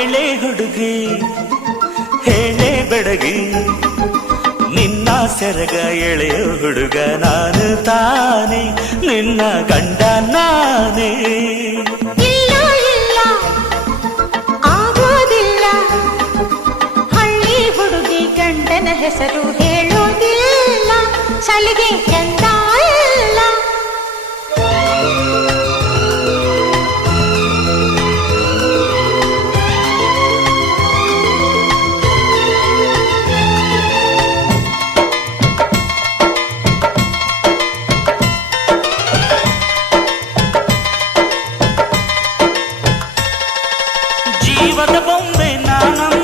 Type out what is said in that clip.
ಹೇಳೆ ಹುಡುಗಿ ಹೇಳೆ ಬೆಡಗಿ ನಿನ್ನ ಸೆರಗ ಎಳೆಯೋ ಹುಡುಗ ನಾನು ತಾನೆ ನಿನ್ನ ಗಂಡ ನಾನೇ. ಇಲ್ಲ ಇಲ್ಲ ಆಗೋದಿಲ್ಲ, ಹಳ್ಳಿ ಹುಡುಗಿ ಗಂಡನ ಹೆಸರು ಹೇಳೋದಿಲ್ಲ, ಸಲಿಗೆ ಚಂದ ಇಲ್ಲ. ಜೀವದ ಬೊಂಬೆ ನಾನಮ್ಮ